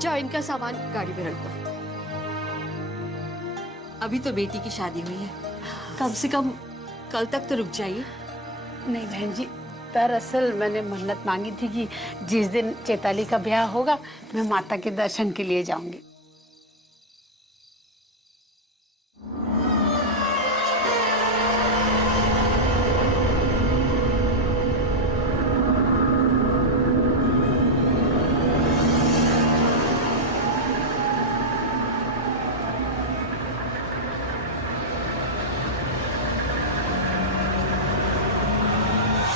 जाओ इनका सामान गाड़ी में रख दो। अभी तो बेटी की शादी हुई है, कम से कम कल तक तो रुक जाइए। नहीं बहन जी, दरअसल मैंने मन्नत मांगी थी कि जिस दिन चैताली का ब्याह होगा मैं माता के दर्शन के लिए जाऊंगी।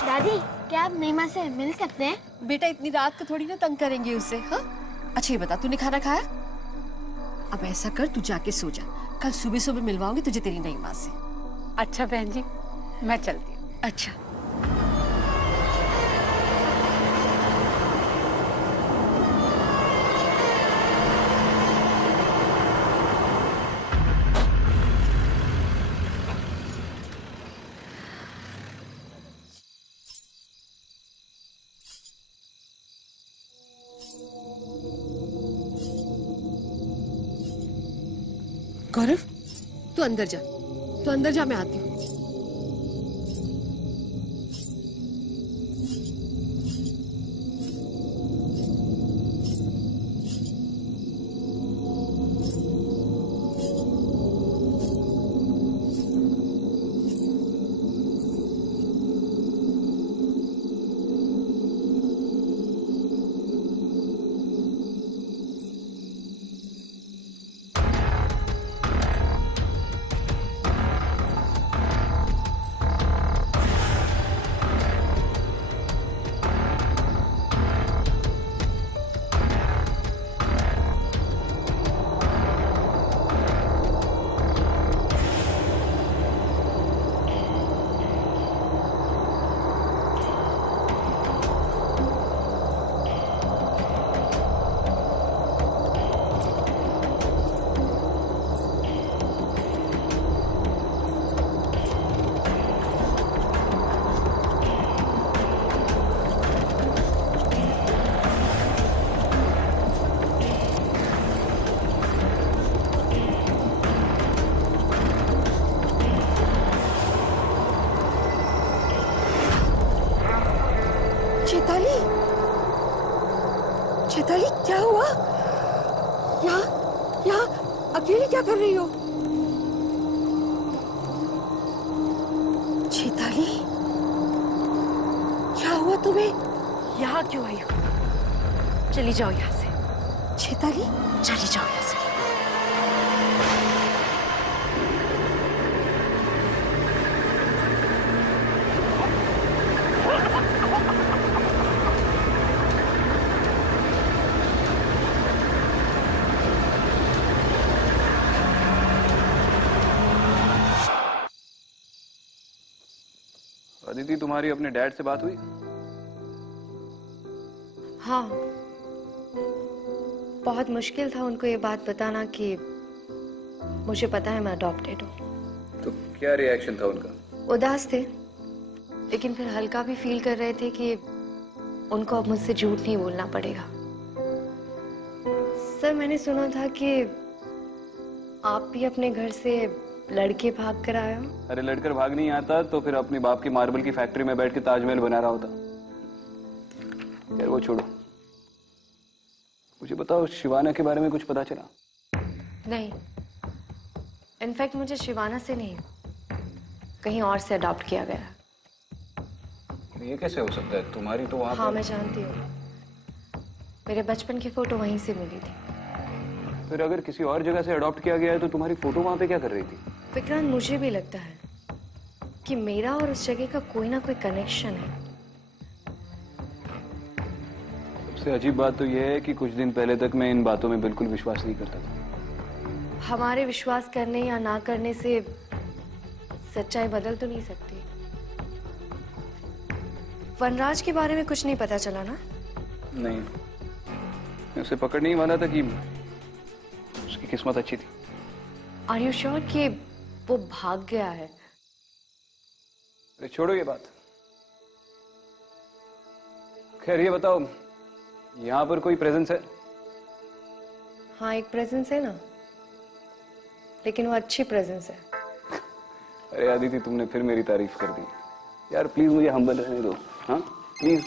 दादी, क्या आप नीमा से मिल सकते हैं? बेटा इतनी रात को थोड़ी ना तंग करेंगे उससे। हाँ अच्छा ये बता, तूने खाना खाया? अब ऐसा कर, तू जाके सो जा, कल सुबह सुबह मिलवाऊंगी तुझे तेरी नई माँ से। अच्छा बहन जी, मैं चलती हूँ। अच्छा। गौरव, तू अंदर जा, तू अंदर जा, मैं आती हूँ। चैताली, चैताली क्या हुआ? यहाँ अकेले क्या कर रही हो? चैताली, क्या हुआ तुम्हें? यहाँ क्यों आई हो? चली जाओ यहाँ से। चैताली, चली जाओ यहाँ से। अदिति, तुम्हारी अपने डैड से बात हुई? हाँ, बहुत मुश्किल था उनको ये बात बताना कि मुझे पता है मैं अडॉप्टेड हूँ। तो क्या रिएक्शन था उनका? उदास थे, लेकिन फिर हल्का भी फील कर रहे थे कि उनको अब मुझसे झूठ नहीं बोलना पड़ेगा। सर, मैंने सुना था कि आप भी अपने घर से लड़के भाग कर आए हो। अरे लड़कर भाग नहीं आता तो फिर अपने बाप की मार्बल की फैक्ट्री में बैठ के ताजमहल बना रहा होता। यार वो छोड़ो, मुझे बताओ शिवाना के बारे में कुछ पता चला? नहीं, इनफैक्ट मुझे शिवाना से नहीं, कहीं और से अडॉप्ट किया गया। ये कैसे हो सकता है? तुम्हारी तो वहाँ हाँ मैं जानती हूँ, मेरे बचपन की फोटो वहीं से मिली थी। फिर अगर किसी और जगह से अडॉप्ट किया गया है तो तुम्हारी फोटो वहाँ पे क्या कर रही थी? विक्रांत, मुझे भी लगता है कि मेरा और उस जगह का कोई ना कोई कनेक्शन है। सबसे अजीब बात तो यह है कि कुछ दिन पहले तक मैं इन बातों में बिल्कुल विश्वास नहीं करता था। हमारे विश्वास करने या ना करने से सच्चाई बदल तो नहीं सकती। वनराज के बारे में कुछ नहीं पता चला ना? नहीं, मैं उसे पकड़ने ही वाला था कि उसकी किस्मत अच्छी थी। आर यू श्योर कि वो भाग गया है? अरे छोड़ो ये बात। खैर ये बताओ, यहाँ पर कोई प्रेजेंस है? हाँ, एक प्रेजेंस है ना, लेकिन वो अच्छी प्रेजेंस है। अरे आदिति, तुमने फिर मेरी तारीफ कर दी यार। प्लीज मुझे हम्बल रहने दो, हाँ प्लीज।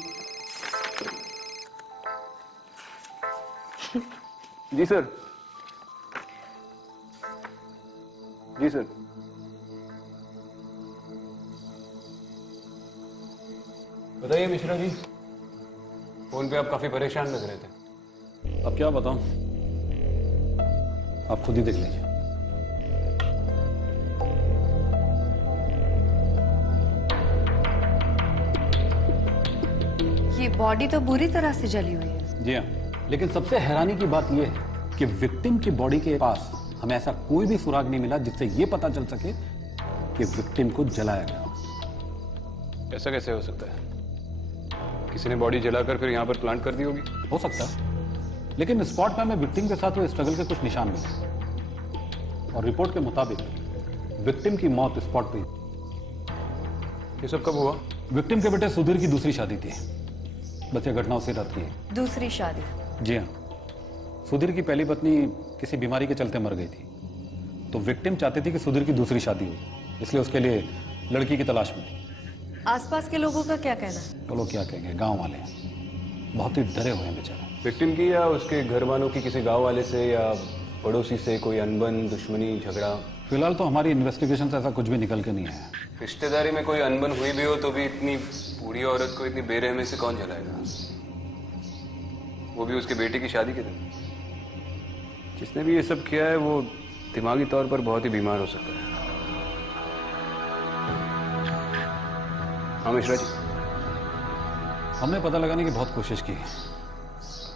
जी सर। जी सर। बताइए मिश्रा जी, फोन पे आप काफी परेशान लग रहे थे। अब क्या बताऊं, आप खुद ही देख लीजिए। ये बॉडी तो बुरी तरह से जली हुई है। जी हाँ, लेकिन सबसे हैरानी की बात यह है कि विक्टिम की बॉडी के पास हमें ऐसा कोई भी सुराग नहीं मिला जिससे यह पता चल सके कि विक्टिम को जलाया गया। ऐसा कैसे हो सकता है? किसी ने बॉडी जलाकर फिर यहाँ पर प्लांट कर दी होगी। हो सकता है, लेकिन स्पॉट पे हमें विक्टिम के साथ हुए स्ट्रगल के कुछ निशान मिले और रिपोर्ट के मुताबिक विक्टिम की मौत स्पॉट पे। ये सब कब हुआ? विक्टिम के बेटे सुधीर की दूसरी शादी थी। बस ये घटना उसी रात की है। दूसरी शादी? जी हाँ, सुधीर की पहली पत्नी किसी बीमारी के चलते मर गई थी, तो विक्टिम चाहती थी कि सुधीर की दूसरी शादी हो, इसलिए उसके लिए लड़की की तलाश में थी। आसपास के लोगों का क्या कहना है? तो लोग क्या कहेंगे, गांव वाले बहुत ही डरे हुए हैं बेचारे। विक्टिम की या उसके घर वालों की किसी गांव वाले से या पड़ोसी से कोई अनबन, दुश्मनी, झगड़ा? फिलहाल तो हमारी इन्वेस्टिगेशन से ऐसा कुछ भी निकल के नहीं आया। रिश्तेदारी में कोई अनबन हुई भी हो तो भी इतनी बूढ़ी औरत को इतनी बेरहमी से कौन जलाएगा, वो भी उसके बेटे की शादी के दिन? जिसने भी ये सब किया है वो दिमागी तौर पर बहुत ही बीमार हो सकता है। हाँ मिश्रा जी। हमने पता लगाने की बहुत कोशिश की,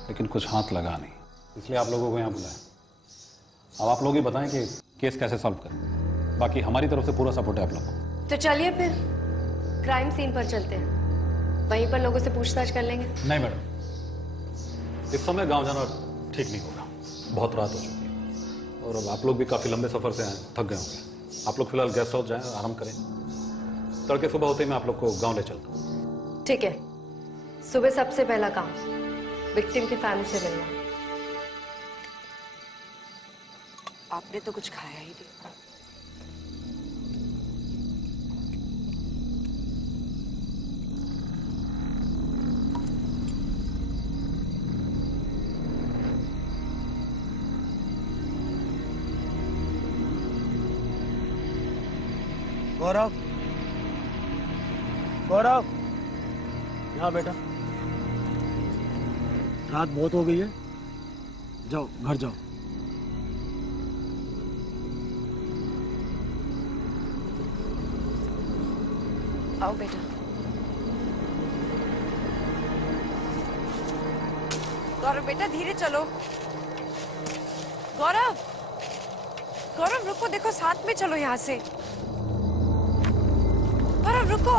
लेकिन कुछ हाथ लगा नहीं, इसलिए आप लोगों को यहाँ बुलाया। अब आप लोग ही बताएं कि केस कैसे सॉल्व करें। बाकी हमारी तरफ से पूरा सपोर्ट है आप लोगों को। तो चलिए फिर क्राइम सीन पर चलते हैं, वहीं पर लोगों से पूछताछ कर लेंगे। नहीं मैडम, इस समय गांव जाना ठीक नहीं होगा, बहुत रात हो चुकी है और अब आप लोग भी काफी लंबे सफर से आए, थक गए होंगे। आप लोग फिलहाल गेस्ट हाउस जाएं, आराम करें। तड़के सुबह होते ही मैं आप लोग को गांव ले चलता हूँ। ठीक है, सुबह सबसे पहला काम विक्टिम की फैमिली से मिलना। आपने तो कुछ खाया ही नहीं। गौरव, गौरव, यहाँ बेटा। रात बहुत हो गई है, जाओ घर जाओ। आओ बेटा। गौरव बेटा धीरे चलो। गौरव, गौरव रुको, देखो साथ में चलो यहाँ से। गौरव रुको।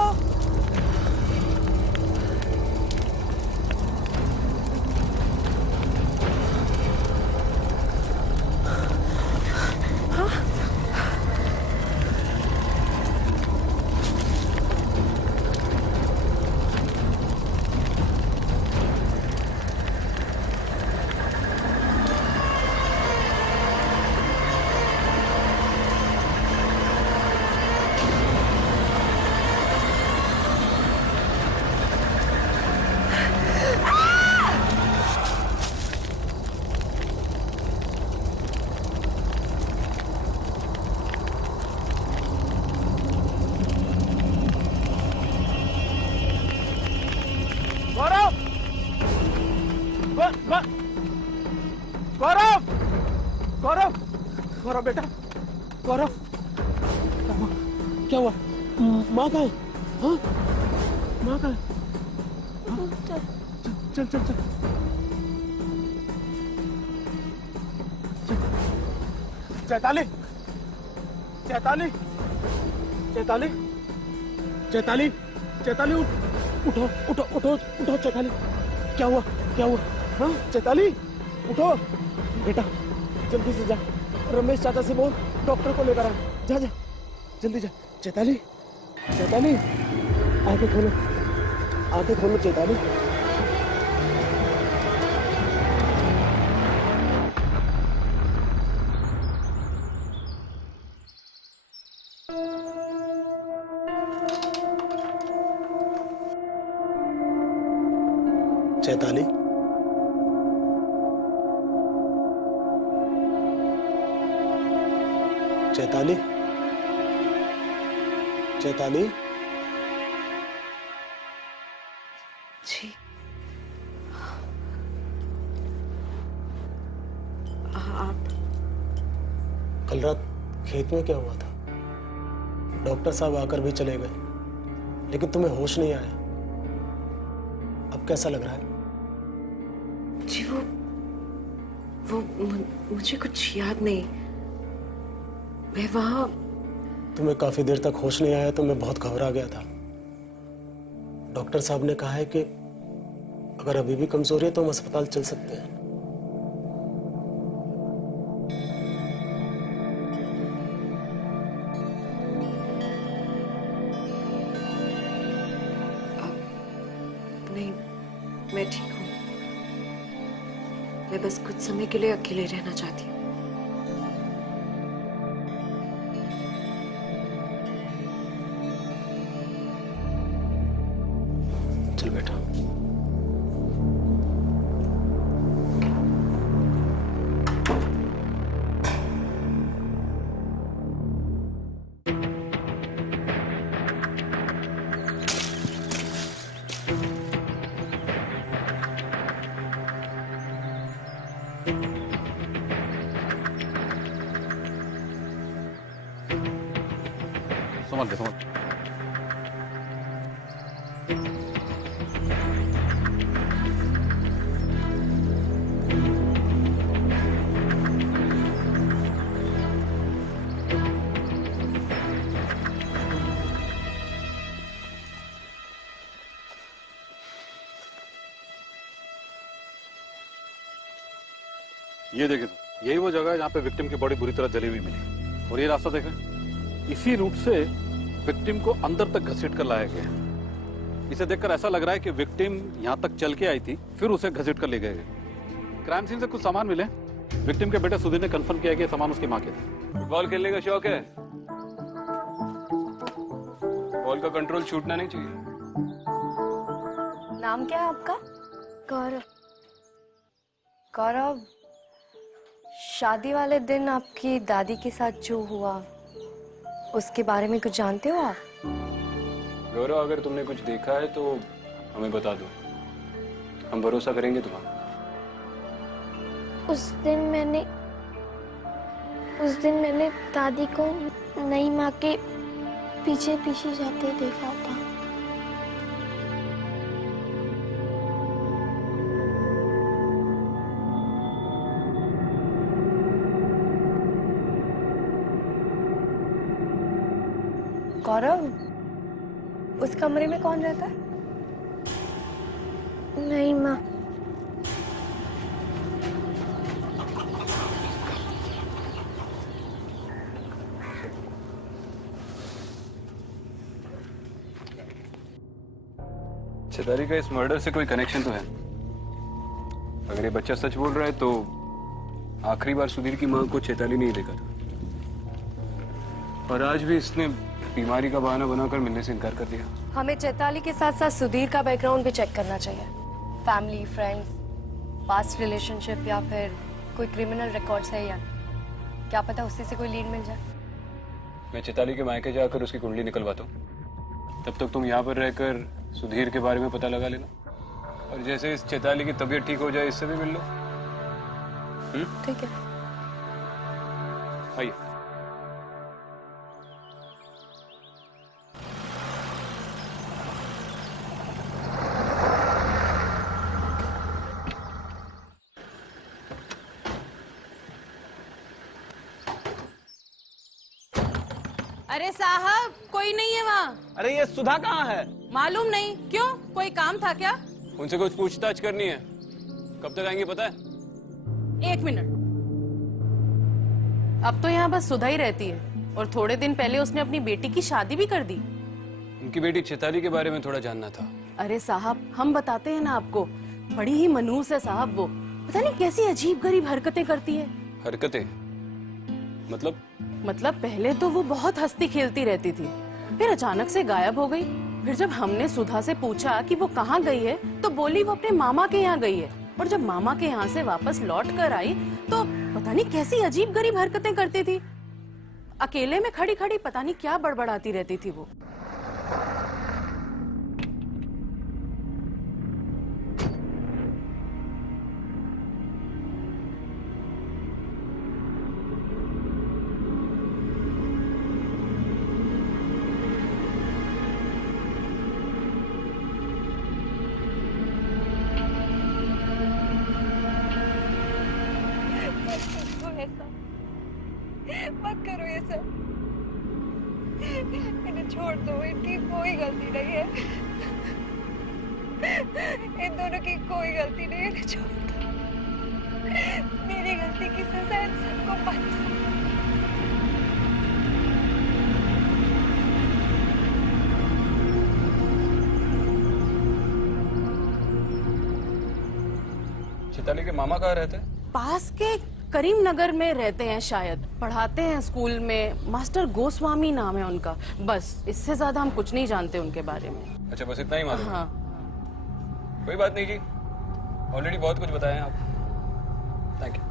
गौरव, गौरव, गौरव, गौरव बेटा, गौरव, क्या हुआ? माँ कहाँ है? हाँ? माँ कहाँ है? हाँ? चल चल चल चैताली, चैताली, चैताली, चैताली, चैताली, उठो उठो उठो उठो चैताली। क्या हुआ, क्या हुआ? हाँ चैताली, उठो बेटा, जल्दी से जा, रमेश चाचा से बोल डॉक्टर को लेकर आ। जा जा जल्दी जा। चैताली, चैताली, आंखें खोलो, आंखें खोलो चैताली। चैताली, चैताली, चैताली। जी आप कल रात खेत में क्या हुआ था? डॉक्टर साहब आकर भी चले गए, लेकिन तुम्हें होश नहीं आया। अब कैसा लग रहा है? जी मुझे कुछ याद नहीं। मैं वहाँ तुम्हें काफी देर तक होश नहीं आया तो मैं बहुत घबरा गया था। डॉक्टर साहब ने कहा है कि अगर अभी भी कमजोरी है तो हम अस्पताल चल सकते हैं। नहीं, मैं ठीक हूँ। मैं बस कुछ समय के लिए अकेले रहना चाहती हूँ। चल बेटा। समझ गया, समझ। ये देखें, यही वो जगह है जहाँ पे विक्टिम की बॉडी बुरी तरह जली हुई मिली। और ये रास्ता देखें, इसी रूट से विक्टिम को अंदर तक घसीट कर लाया गया है। इसे देखकर ऐसा लग रहा है कि विक्टिम यहाँ तक चल के आई थी, फिर उसे घसीट कर ले गए। क्राइम सीन से कुछ सामान मिले। विक्टिम के बेटे सुधीर ने कंफर्म किया कि ये सामान उसकी माँ के थे। बॉल खेलने का शौक है? बॉल का कंट्रोल छूटना नहीं चाहिए। नाम क्या है आपका? गौरव। गौरव, शादी वाले दिन आपकी दादी के साथ जो हुआ उसके बारे में कुछ जानते हो आप? गौरव, अगर तुमने कुछ देखा है तो हमें बता दो, हम भरोसा करेंगे तुम्हारा। उस दिन मैंने दादी को नई माँ के पीछे पीछे जाते देखा था। गौरव, उस कमरे में कौन रहता है? नई माँ। चैताली का इस मर्डर से कोई कनेक्शन तो है। अगर ये बच्चा सच बोल रहा है तो आखिरी बार सुधीर की माँ को चैताली नहीं देखा था, और आज भी इसने बीमारी का बहाना बनाकर मिलने से इनकार कर दिया। हमें चैताली के साथ साथ सुधीर का बैकग्राउंड भी चेक करना चाहिए। फैमिली, फ्रेंड्स, पास्ट रिलेशनशिप या फिर कोई क्रिमिनल रिकॉर्ड्स है या क्या पता उससे से कोई लीड मिल जाए। मैं चैताली के मायके जाकर उसकी कुंडली निकलवाता हूँ, तब तक तुम यहाँ पर रहकर सुधीर के बारे में पता लगा लेना, और जैसे इस चैताली की तबीयत ठीक हो जाए इससे भी मिल लो। ठीक है। आइए। अरे साहब, कोई नहीं है वहाँ। अरे ये सुधा कहाँ है? मालूम नहीं। क्यों, कोई काम था क्या? उनसे कुछ पूछताछ करनी है। कब तक आएंगे पता है? 1 मिनट। अब तो यहाँ बस सुधा ही रहती है, और थोड़े दिन पहले उसने अपनी बेटी की शादी भी कर दी। उनकी बेटी चैताली के बारे में थोड़ा जानना था। अरे साहब, हम बताते हैं ना आपको, बड़ी ही मनहूस है साहब वो। पता नहीं कैसी अजीब गरीब हरकतें करती है। हरकतें? मतलब पहले तो वो बहुत हंसती खेलती रहती थी, फिर अचानक से गायब हो गई। फिर जब हमने सुधा से पूछा कि वो कहाँ गई है तो बोली वो अपने मामा के यहाँ गई है। और जब मामा के यहाँ से वापस लौट कर आई तो पता नहीं कैसी अजीब गरीब हरकतें करती थी। अकेले में खड़ी खड़ी पता नहीं क्या बड़बड़ाती रहती थी वो। मत करो ये सब, इन्हें छोड़ दो, इनकी कोई गलती नहीं है, इन दोनों की कोई गलती नहीं है, इन्हें छोड़ दो। मेरी गलती की सजा इन सबको मत दो। चैताली के मामा कहाँ रहते हैं? पास के करीम नगर में रहते हैं शायद, पढ़ाते हैं स्कूल में, मास्टर गोस्वामी नाम है उनका। बस इससे ज्यादा हम कुछ नहीं जानते उनके बारे में। अच्छा, बस इतना ही मालूम है? हाँ। कोई बात नहीं जी, ऑलरेडी बहुत कुछ बताए हैं आप। Thank you.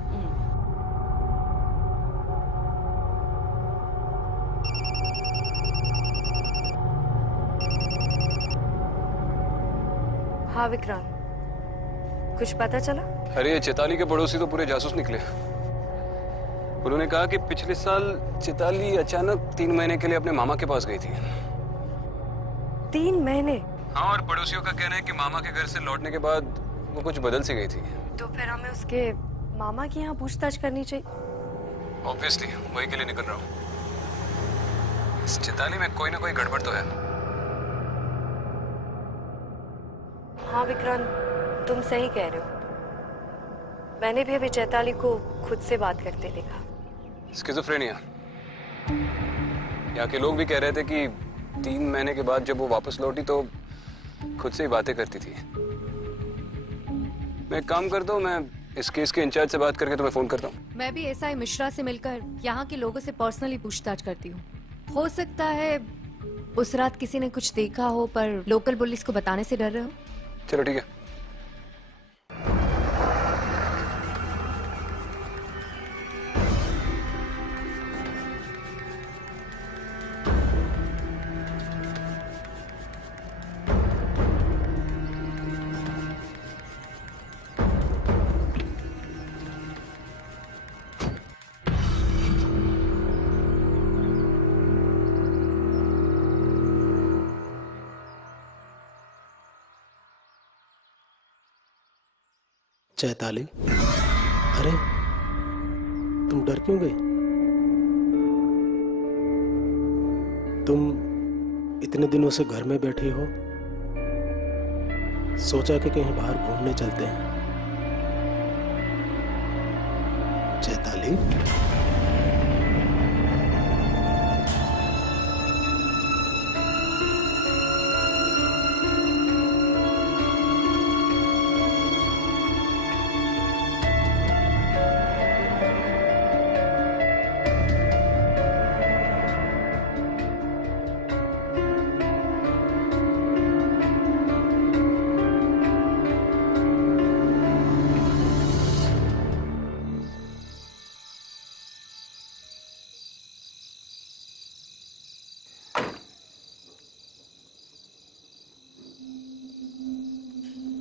हाँ विक्रांत, कुछ पता चला? अरे चैताली के पड़ोसी तो पूरे जासूस निकले। उन्होंने कहा कि पिछले साल चैताली अचानक 3 महीने के लिए अपने मामा के पास गई थी। 3 महीने? हाँ, और पड़ोसियों का कहना है कि मामा के घर से लौटने के बाद वो कुछ बदल सी गई थी। तो फिर हमें उसके मामा की यहाँ पूछताछ करनी चाहिए। ऑब्वियसली वही के लिए निकल रहा हूँ। इस चैताली में कोई ना कोई गड़बड़ तो है। हाँ विक्रांत, तुम सही कह रहे हो। मैंने भी अभी चैताली को खुद से बात करते देखा। स्किज़ोफ्रेनिया। यहाँ के लोग भी कह रहे थे कि 3 महीने के बाद जब वो वापस लौटी तो खुद से ही बातें करती थी। मैं एक काम करता हूँ, मैं इस केस के इंचार्ज से बात करके तुम्हें फोन करता हूँ। मैं भी एसआई मिश्रा से मिलकर यहाँ के लोगों से पर्सनली पूछताछ करती हूँ। हो सकता है उस रात किसी ने कुछ देखा हो पर लोकल पुलिस को बताने से डर रहे हो। चलो ठीक है। चैताली, अरे तुम डर क्यों गई? तुम इतने दिनों से घर में बैठी हो, सोचा कि कहीं बाहर घूमने चलते हैं। चैताली,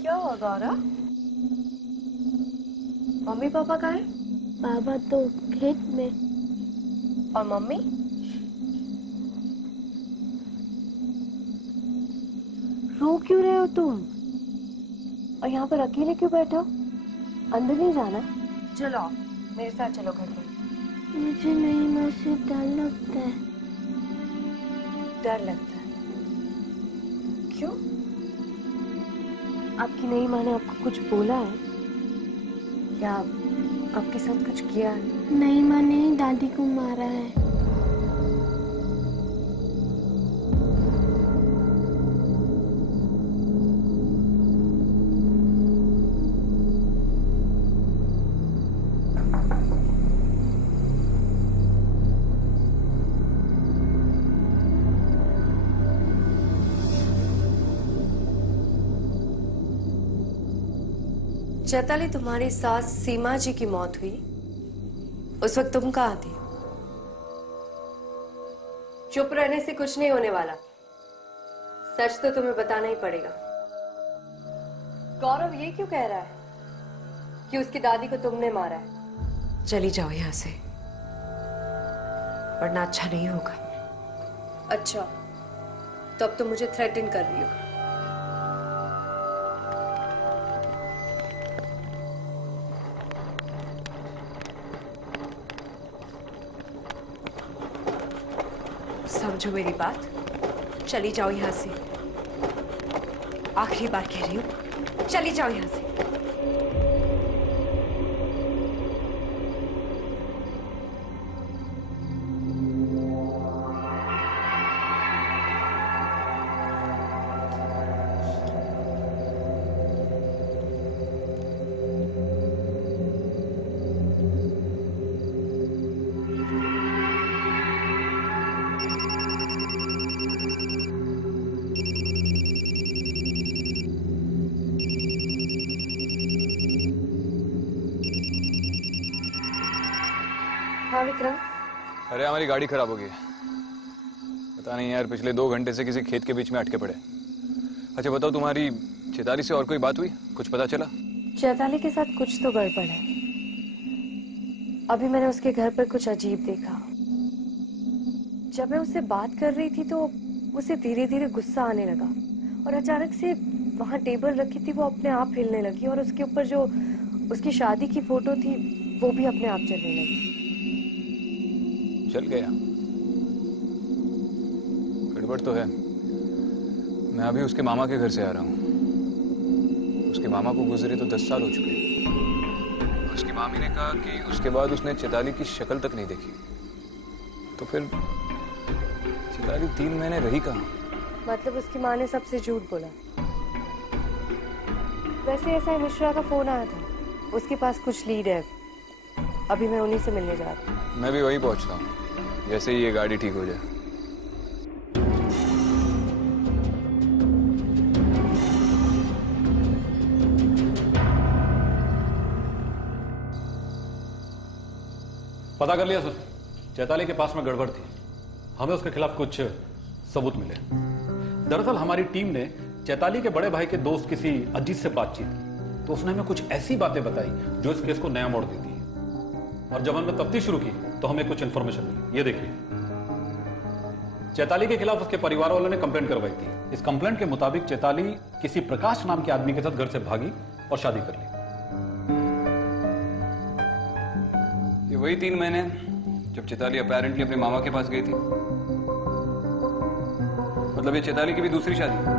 क्या हुआ गौरा? मम्मी पापा कहाँ है? बाबा तो खेत में। और मम्मी? रो क्यों रहे हो तुम? और यहाँ पर अकेले क्यों बैठे हो? अंदर नहीं जाना? चलो मेरे साथ चलो घर में। मुझे नहीं माँ से डर लगता है। डर लगता है? क्यों? आपकी नई माँ ने आपको कुछ बोला है या आपके साथ कुछ किया है? नई माँ ने ही दादी को मारा है। चैताली, तुम्हारी सास सीमा जी की मौत हुई, उस वक्त तुम कहाँ थी? चुप रहने से कुछ नहीं होने वाला, सच तो तुम्हें बताना ही पड़ेगा। गौरव ये क्यों कह रहा है कि उसकी दादी को तुमने मारा है? चली जाओ यहां से, वरना अच्छा नहीं होगा। अच्छा, तो अब तुम मुझे थ्रेटन कर रही हो। समझो मेरी बात, चली जाओ यहां से। आखिरी बार कह रही हूं, चली जाओ यहां से। हाँ विक्रम। अरे हमारी गाड़ी खराब हो गई है। पता नहीं यार, पिछले 2 घंटे से किसी खेत के बीच में अटके पड़े। अच्छा बताओ, तुम्हारी चैताली से और कोई बात हुई? कुछ पता चला? चैताली के साथ कुछ तो गड़बड़ है। अभी मैंने उसके घर पर कुछ अजीब देखा। जब मैं उससे बात कर रही थी तो उसे धीरे धीरे गुस्सा आने लगा और अचानक से वहां टेबल रखी थी वो अपने आप हिलने लगी और उसके ऊपर जो उसकी शादी की फोटो थी वो भी अपने आप चलने लगी। चल गया? गड़बड़ तो है। मैं अभी उसके मामा के घर से आ रहा हूँ। उसके मामा को गुजरे तो 10 साल हो चुके हैं। उसकी मामी ने कहा कि उसके बाद उसने चैताली की शक्ल तक नहीं देखी। तो फिर चैताली 3 महीने रही कहाँ? मतलब उसकी माँ ने सबसे झूठ बोला। वैसे ऐसा मिश्रा का फोन आया था, उसके पास कुछ लीड है। अभी मैं उन्हीं से मिलने जा रही हूँ। मैं भी वही पहुंचता हूँ, जैसे ही ये गाड़ी ठीक हो जाए। पता कर लिया सर, चैताली के पास में गड़बड़ थी। हमें उसके खिलाफ कुछ सबूत मिले। दरअसल हमारी टीम ने चैताली के बड़े भाई के दोस्त किसी अजीत से बातचीत की, तो उसने हमें कुछ ऐसी बातें बताई जो इस केस को नया मोड़ देती है। और जब हमने तफ्तीश शुरू की तो हमें कुछ इन्फॉर्मेशन मिली। ये देखिए, चैताली के खिलाफ उसके परिवार वालों ने कंप्लेंट करवाई थी। इस कंप्लेंट के मुताबिक चैताली किसी प्रकाश नाम के आदमी के साथ घर से भागी और शादी कर ली। ये वही 3 महीने जब चैताली अपैरेंटली अपने मामा के पास गई थी। मतलब ये चैताली की भी दूसरी शादी।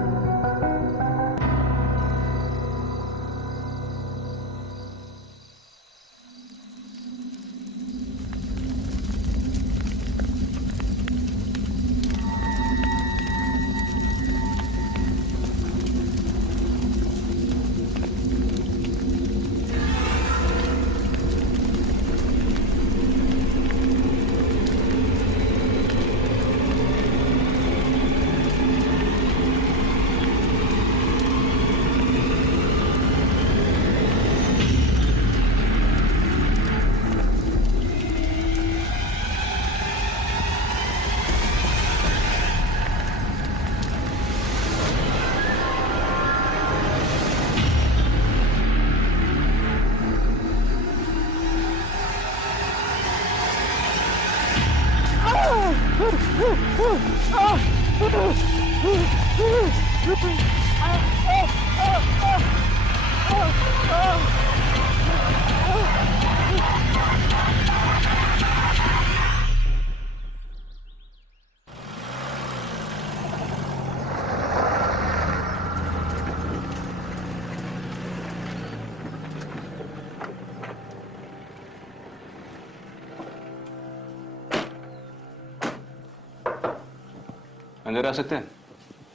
अंदर आ सकते हैं?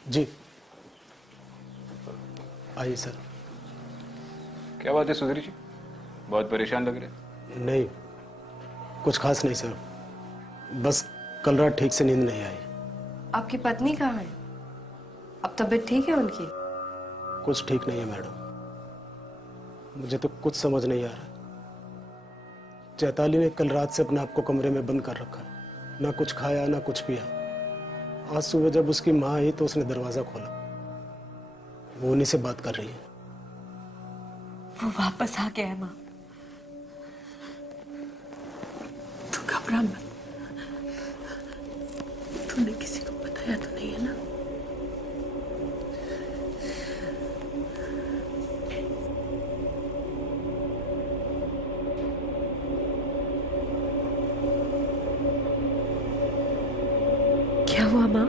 जी आइए सर। क्या बात है सुधीर जी, बहुत परेशान लग रहे। नहीं, कुछ खास नहीं सर, बस कल रात ठीक से नींद नहीं आई। आपकी पत्नी कहाँ है? अब तबीयत ठीक है उनकी? कुछ ठीक नहीं है मैडम। मुझे तो कुछ समझ नहीं आ रहा। चैताली ने कल रात से अपने आप को कमरे में बंद कर रखा, ना कुछ खाया ना कुछ पिया। आज सुबह जब उसकी माँ आई तो उसने दरवाजा खोला, वो उन्हीं से बात कर रही है। वो वापस आ गया है माँ। तू घबरा मत। तूने किसी को बताया तो नहीं है ना? क्या हुआ माँ?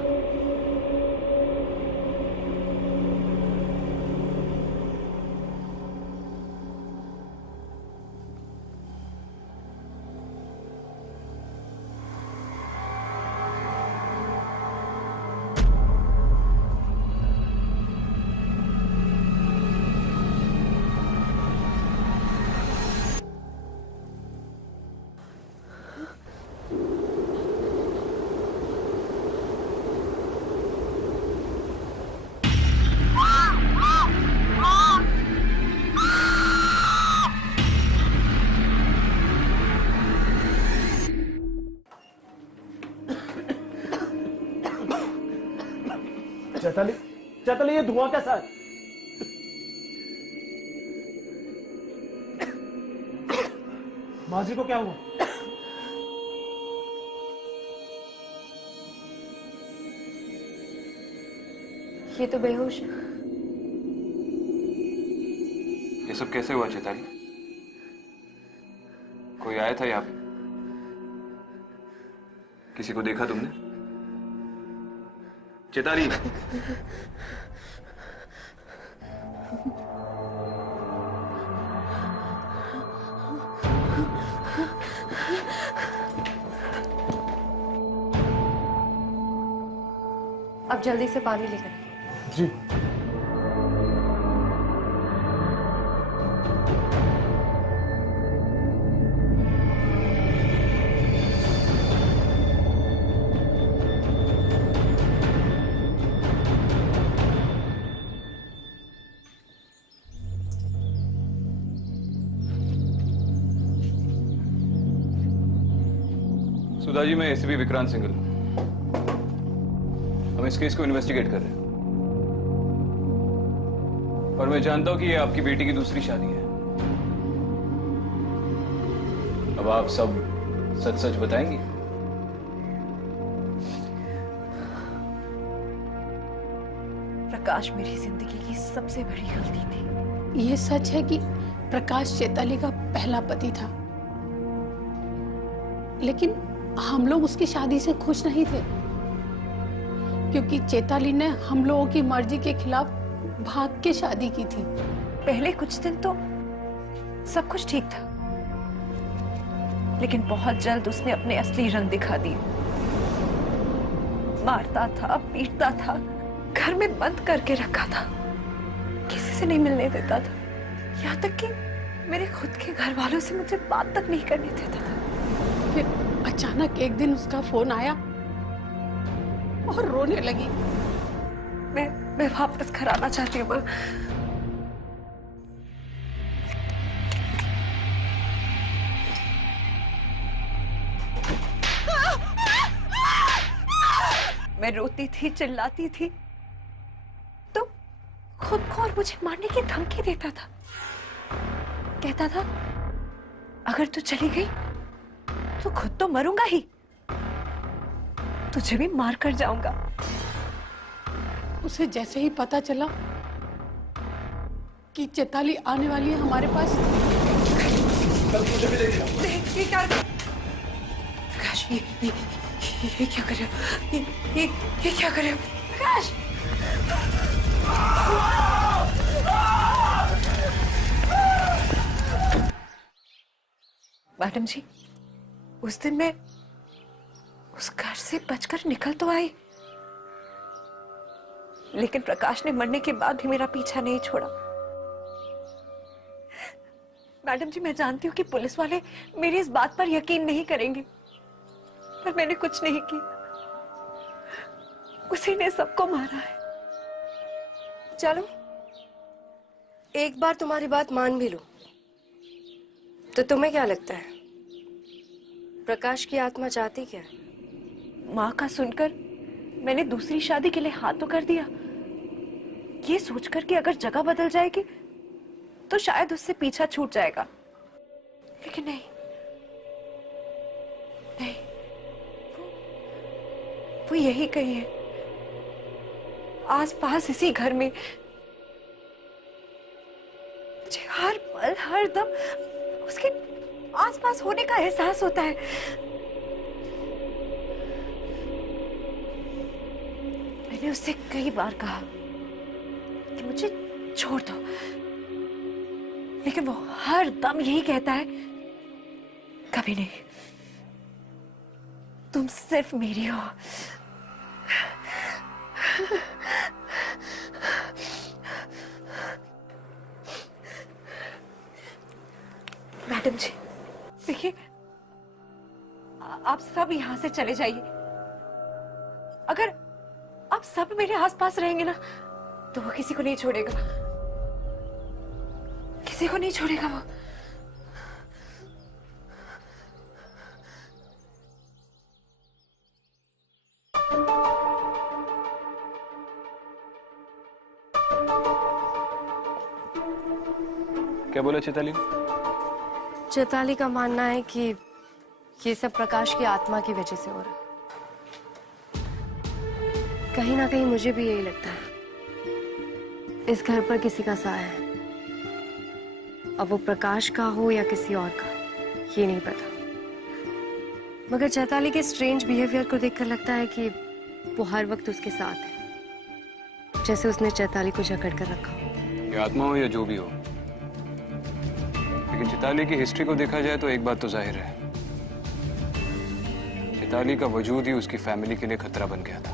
चैताली, चैताली, ये धुआं कैसा है? माँ जी को क्या हुआ? ये तो बेहोश है। ये सब कैसे हुआ चैताली? कोई आया था यहाँ पे? किसी को देखा तुमने? चैताली, अब जल्दी से पानी लेकर आइए। जी। सुधा जी, मैं एसीपी विक्रांत सिंघल। हम इस केस को इन्वेस्टिगेट कर रहे हैं और मैं जानता हूं कि ये आपकी बेटी की दूसरी शादी है। अब आप सब सच सच बताएंगी? प्रकाश मेरी जिंदगी की सबसे बड़ी गलती थी। ये सच है कि प्रकाश चैताली का पहला पति था, लेकिन हम लोग उसकी शादी से खुश नहीं थे क्योंकि चैताली ने हम लोगों की मर्जी के खिलाफ भाग के शादी की थी। पहले कुछ दिन तो सब कुछ ठीक था, लेकिन बहुत जल्द उसने अपने असली रंग दिखा दिए। मारता था, पीटता था, घर में बंद करके रखा था, किसी से नहीं मिलने देता था, यहाँ तक कि मेरे खुद के घर वालों से मुझे बात तक नहीं करने देता था। फिर अचानक एक दिन उसका फोन आया और रोने लगी। मैं वापस घर आना चाहती हूँ। मैं रोती थी, चिल्लाती थी, तो खुद को और मुझे मारने की धमकी देता था। कहता था अगर तू चली गई तो खुद तो मरूंगा ही, तुझे भी मार कर जाऊंगा। उसे जैसे ही पता चला कि चैताली आने वाली है हमारे पास, ये क्या प्रकाश, ये क्या कर रहे हो? ये क्या कर रहे हो प्रकाश? मैडम जी, उस दिन मैं उस घर से बचकर निकल तो आई, लेकिन प्रकाश ने मरने के बाद भी मेरा पीछा नहीं छोड़ा। मैडम जी, मैं जानती हूँ कि पुलिस वाले मेरी इस बात पर यकीन नहीं करेंगे, पर मैंने कुछ नहीं किया, उसी ने सबको मारा है। चलो एक बार तुम्हारी बात मान भी लो, तो तुम्हें क्या लगता है प्रकाश की आत्मा चाहती क्या है? माँ का सुनकर मैंने दूसरी शादी के लिए हाँ तो कर दिया, ये सोचकर कि अगर जगह बदल जाएगी तो शायद उससे पीछा छूट जाएगा। लेकिन नहीं नहीं, वो यही कही है, आस पास इसी घर में मुझे हर पल हर दम उसके आस पास होने का एहसास होता है। मैंने उससे कई बार कहा कि मुझे छोड़ दो, लेकिन वो हर दम यही कहता है, कभी नहीं, तुम सिर्फ मेरी हो। मैडम जी देखिए, आप सब यहां से चले जाइए। अगर आप सब मेरे आसपास रहेंगे ना तो वो किसी को नहीं छोड़ेगा, किसी को नहीं छोड़ेगा वो। क्या बोला चैताली? चैताली का मानना है कि ये सब प्रकाश की आत्मा की वजह से हो रहा है। कहीं ना कहीं मुझे भी यही लगता है, इस घर पर किसी का साया है। अब वो प्रकाश का हो या किसी और का, ये नहीं पता। मगर चैताली के स्ट्रेंज बिहेवियर को देखकर लगता है कि वो हर वक्त उसके साथ है, जैसे उसने चैताली को जकड़ कर रखा हो। ये आत्मा हो या जो भी हो, लेकिन चैताली की हिस्ट्री को देखा जाए तो एक बात तो जाहिर है, चैताली का वजूद ही उसकी फैमिली के लिए खतरा बन गया था,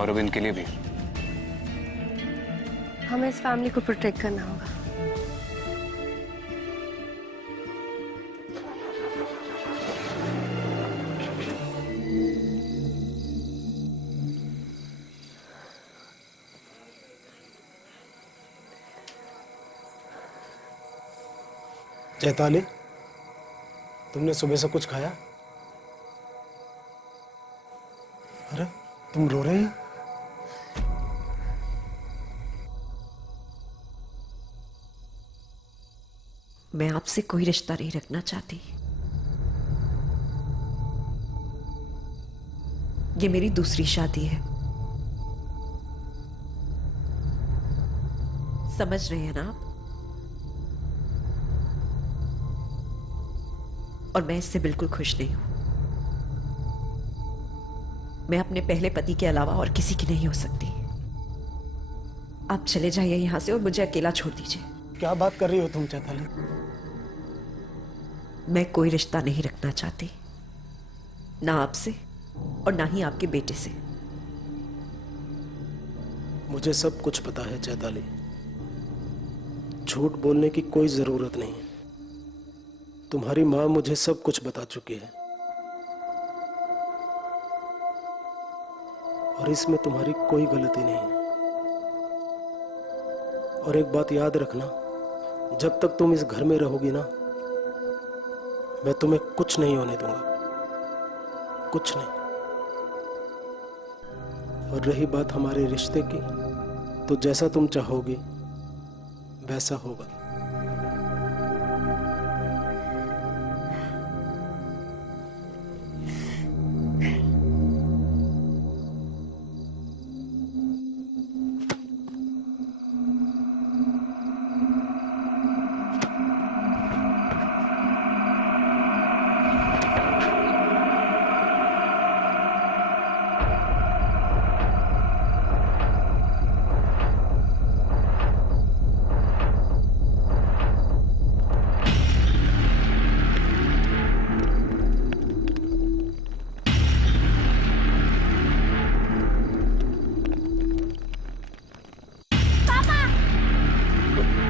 और अब इनके लिए भी। हमें इस फैमिली को प्रोटेक्ट करना होगा। चैताली, तुमने सुबह से कुछ खाया? अरे तुम रो रही हो? मैं आपसे कोई रिश्ता नहीं रखना चाहती। ये मेरी दूसरी शादी है, समझ रहे हैं ना आप? और मैं इससे बिल्कुल खुश नहीं हूं। मैं अपने पहले पति के अलावा और किसी की नहीं हो सकती। आप चले जाइए यहां से और मुझे अकेला छोड़ दीजिए। क्या बात कर रही हो तुम चैताली? मैं कोई रिश्ता नहीं रखना चाहती, ना आपसे और ना ही आपके बेटे से। मुझे सब कुछ पता है चैताली, झूठ बोलने की कोई जरूरत नहीं है। तुम्हारी माँ मुझे सब कुछ बता चुकी है, और इसमें तुम्हारी कोई गलती नहीं है। और एक बात याद रखना, जब तक तुम इस घर में रहोगी ना, मैं तुम्हें कुछ नहीं होने दूंगा, कुछ नहीं। और रही बात हमारे रिश्ते की, तो जैसा तुम चाहोगी वैसा होगा।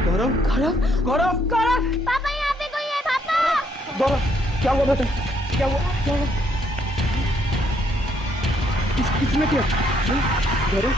गौरव, गौरव, गौरव, गौरव, पापा यहाँ पे कोई है पापा। गौरव, क्या हुआ बेटा? क्या हुआ? क्या हुआ? किसने किया? गौरव,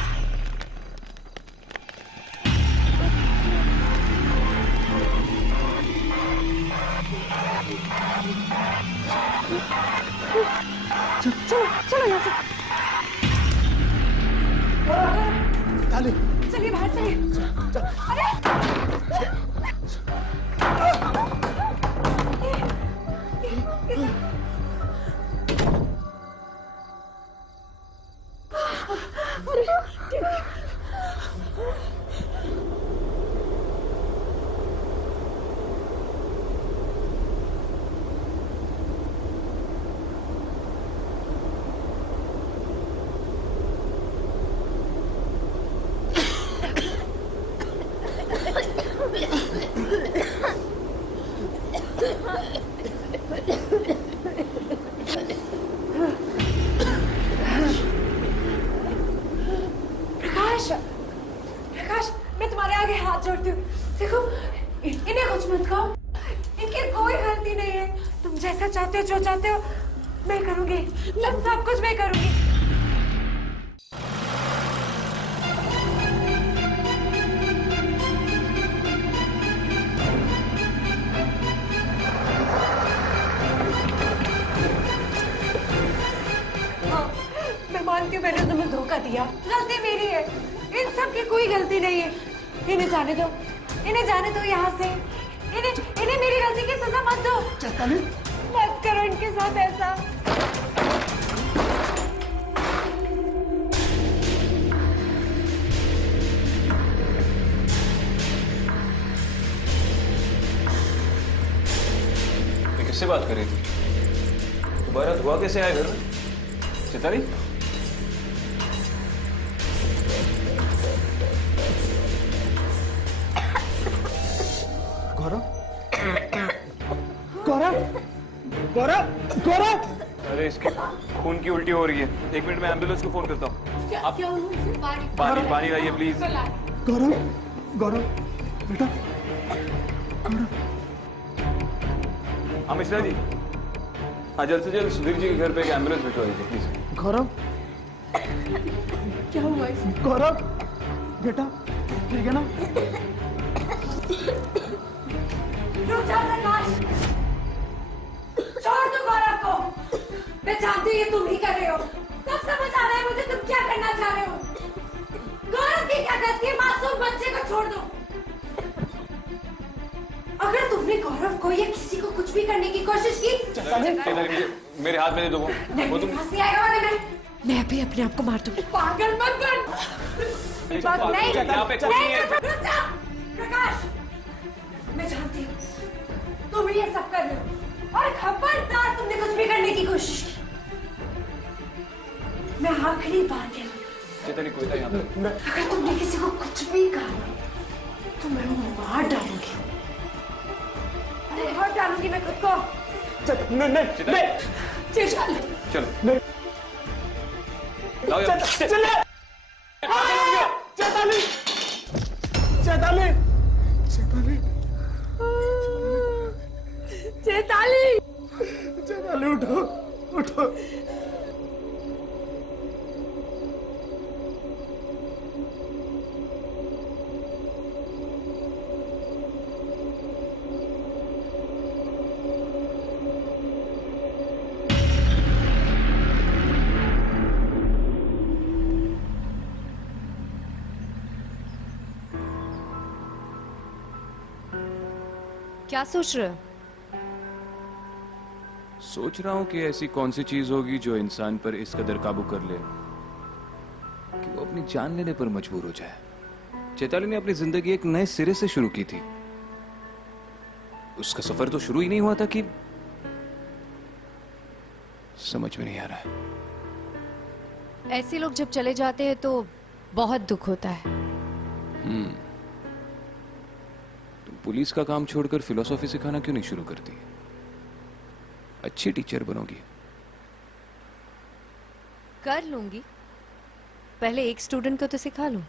हाथ जोड़ती हूँ। देखो इन्हें कुछ मत कहो, इनकी कोई गलती नहीं है। तुम जैसा चाहते हो, जो चाहते हो मैं करूंगी, सब कुछ मैं करूंगी। मैं मानती हूँ मैंने तुम्हें धोखा दिया, गलती मेरी है। इन सब की कोई गलती नहीं है। इन्हें जाने दो, इन्हें जाने दो यहाँ से। इन्हें मेरी गलती की सजा मत दो। चैताली, मत करो इनके साथ ऐसा। ये किससे बात कर रही थी? दोबारा धुआं कैसे आया घर में? चैताली? गौरव, गौरव, गौरव, गौरव। अरे इसके खून की उल्टी हो रही है। 1 मिनट में एम्बुलेंस को फोन करता हूँ। आप पानी लाइए प्लीज। गौरव, गौरव, बेटा, हाँ मिश्रा जी, हाँ जल्द से जल्द सुधीर जी के घर पे एक एम्बुलेंस भिजवा दीजिए प्लीज। गौरव, क्या हुआ इसे? गौरव, बेटा, ठीक है ना? रुक जा प्रकाश, छोड़ दो गौरव को। मैं जानती हूँ ये तुम ही कर रहे हो। सब समझ आ रहा है मुझे तुम क्या करना चाह रहे हो। गौरव की क्या गलती है? मासूम बच्चे को छोड़ दो। अगर तुमने गौरव को या किसी को कुछ भी करने की कोशिश की, मेरे हाथ में दे दो वो तुम। हंसी आएगा वाले में। मैं भी अपने आप को मार दूंगी। पागल मत बन। नहीं, यहाँ पे कोई नहीं है। रुक जा प्रकाश, मैं जानती हूँ तुम ये सब कर रहे हो और खबरदार तुमने कुछ भी करने की कोशिश की। मैं आखिरी बार कह रही हूँ, चैताली कोई था यहाँ पे? अगर तुमने किसी को कुछ भी कहा तो मैं उन्हें मार डालूंगी। मार डालूंगी मैं खुद को। नहीं, चलो लाओ यार। चैताली, चैताली, चैताली, चैताली, चैताली, उठो, उठो। क्या सोच रहे हो? सोच रहा हूँ कि ऐसी कौन सी चीज होगी जो इंसान पर इस कदर काबू कर ले कि वो अपनी जान लेने पर मजबूर हो जाए। चैताली ने अपनी जिंदगी एक नए सिरे से शुरू की थी। उसका सफर तो शुरू ही नहीं हुआ था कि समझ में नहीं आ रहा है। ऐसे लोग जब चले जाते हैं तो बहुत दुख होता है। तुम पुलिस का काम छोड़कर फिलोसॉफी सिखाना क्यों नहीं शुरू करती? अच्छी टीचर बनोगी। कर लूंगी, पहले एक स्टूडेंट को तो सिखा लूं।